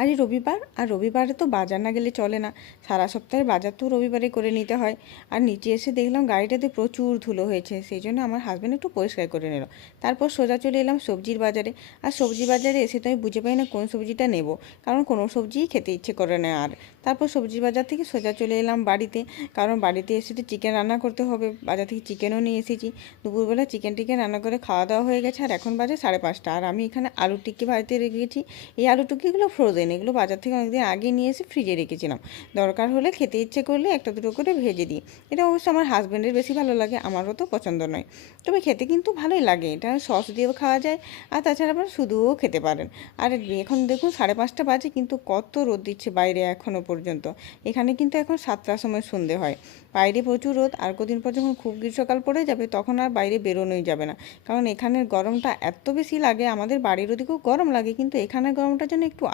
আজ রবিবার, আর রবিবারে তো বাজার না গেলে চলে না। সারা সপ্তাহের বাজার তো রবিবারে করে নিতে হয়। আর নিচে এসে দেখলাম গাড়িটাতে প্রচুর ধুলো হয়েছে, সেই জন্য আমার হাজব্যান্ড একটু পরিষ্কার করে নিল। তারপর সোজা চলে এলাম সবজির বাজারে। আর সবজি বাজারে এসে তো আমি বুঝে পাই না কোন সবজিটা নেব, কারণ কোনো সবজিই খেতে ইচ্ছে করে না আর। তারপর সবজি বাজার থেকে সোজা চলে এলাম বাড়িতে, কারণ বাড়িতে এসে তো চিকেন রান্না করতে হবে। বাজার থেকে চিকেনও নিয়ে এসেছি। দুপুরবেলা চিকেন টিকেন রান্না করে খাওয়া দাওয়া হয়ে গেছে, আর এখন বাজে 5:30। আর আমি এখানে আলু টিক্কি বাড়িতে রেখেছি। এই আলু টিক্কিগুলো ফ্রোজেন, এগুলো বাজার থেকে অনেকদিন আগে নিয়ে এসে ফ্রিজে রেখেছিলাম। দরকার হলে খেতে ইচ্ছে করলে একটা দুটো করে ভেজে দিই। এটা অবশ্য আমার হাজব্যান্ডের বেশি ভালো লাগে, আমারও তো পছন্দ নয়। তবে খেতে কিন্তু ভালোই লাগে, এটা সস দিয়েও খাওয়া যায়। আর তাছাড়া আপনারা শুধুও খেতে পারেন। আর এখন দেখুন 5:30 বাজে, কিন্তু কত রোদ দিচ্ছে বাইরে এখনও পর্যন্ত। এখানে কিন্তু এখন 7টার সময় সন্ধে হয়। বাইরে প্রচুর রোদ, আর কদিন পর যখন খুব গ্রীষ্মকাল পড়ে যাবে তখন আর বাইরে বেরোনোই যাবে না। কারণ এখানের গরমটা এত বেশি লাগে, আমাদের বাড়ির ওদিকেও গরম লাগে, কিন্তু এখানের গরমটা যেন একটু